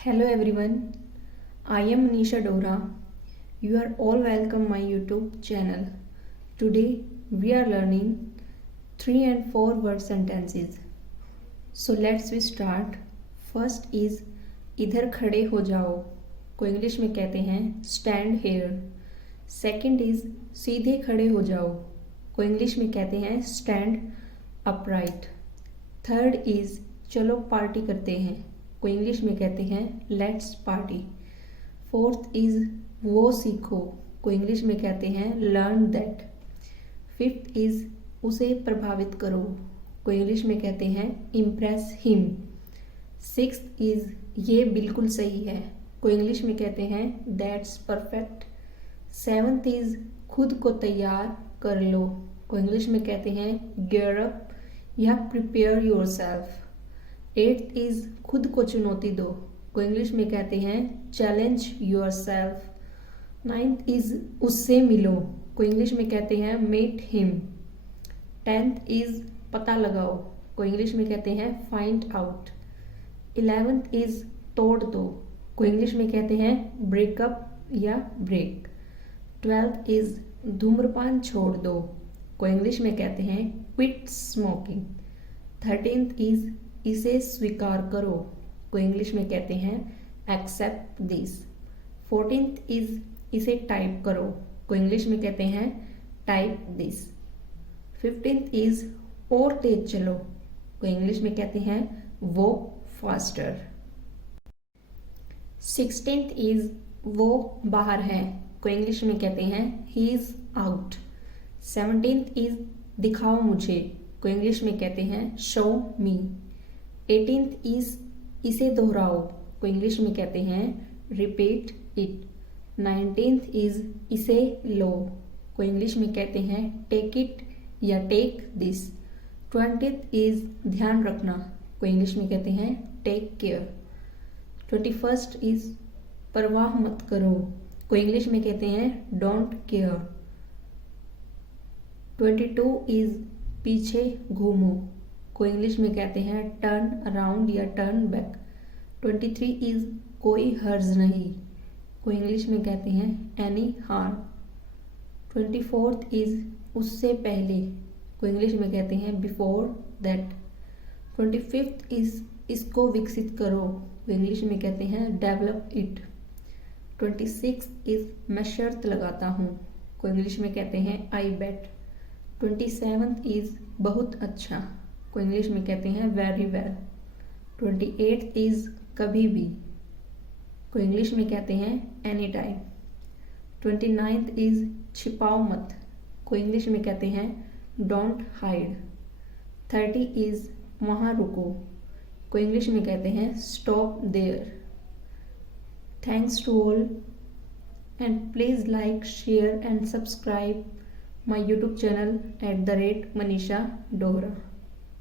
Hello everyone, I am Nisha Dora. You are all welcome my YouTube channel. Today we are learning 3 and 4 word sentences. So let's we start. First is इधर खड़े हो जाओ को English में कहते हैं stand here. Second is सीधे खड़े हो जाओ को इंग्लिश में कहते हैं stand upright. Third is चलो पार्टी करते हैं को इंग्लिश में कहते हैं लेट्स पार्टी. फोर्थ इज वो सीखो को इंग्लिश में कहते हैं लर्न दैट. फिफ्थ इज उसे प्रभावित करो को इंग्लिश में कहते हैं इम्प्रेस हिम. सिक्स्थ इज ये बिल्कुल सही है को इंग्लिश में कहते हैं दैट्स परफेक्ट. सेवंथ इज खुद को तैयार कर लो को इंग्लिश में कहते हैं गियर अप या prepare your self. Eighth is खुद को चुनौती दो को इंग्लिश में कहते हैं challenge your self. Ninth is उससे मिलो को इंग्लिश में कहते हैं मीट हिम. टेंथ इज पता लगाओ को इंग्लिश में कहते हैं फाइंड आउट. 11th इज तोड़ दो को इंग्लिश में कहते हैं ब्रेकअप या ब्रेक. 12th इज धूम्रपान छोड़ दो को इंग्लिश में कहते हैं क्विट स्मोकिंग. 13th इज इसे स्वीकार करो को इंग्लिश में कहते हैं एक्सेप्ट दिस. 14th इज इसे टाइप करो को इंग्लिश में कहते हैं टाइप दिस. 15th इज और तेज चलो को इंग्लिश में कहते हैं वॉक फास्टर. 16th इज वो बाहर है को इंग्लिश में कहते हैं he is out. 17th is दिखाओ मुझे को इंग्लिश में कहते हैं शो मी. 18th इज इसे दोहराओ को इंग्लिश में कहते हैं रिपीट इट. 19th इज इसे लो को इंग्लिश में कहते हैं टेक इट या टेक दिस. 20th इज ध्यान रखना को इंग्लिश में कहते हैं टेक केयर. 21st इज परवाह मत करो को इंग्लिश में कहते हैं डोंट केयर. 22 इज पीछे घूमो को इंग्लिश में कहते हैं टर्न अराउंड या टर्न बैक. 23 इज कोई हर्ज नहीं को इंग्लिश में कहते हैं एनी हार्म. 24th इज उससे पहले को इंग्लिश में कहते हैं बिफोर दैट. 25th इज इसको विकसित करो को इंग्लिश में कहते हैं डेवलप इट. 26 इज मैं शर्त लगाता हूँ को इंग्लिश में कहते हैं आई बेट. 27th इज बहुत अच्छा को इंग्लिश में कहते हैं वेरी वेल. 28th इज कभी भी को इंग्लिश में कहते हैं एनी टाइम. 29th इज छिपाओ मत को इंग्लिश में कहते हैं डोंट हाइड. 30 इज वहाँ रुको को इंग्लिश में कहते हैं stop there. Thanks to all and please like share and subscribe my YouTube channel @Manisha Dora.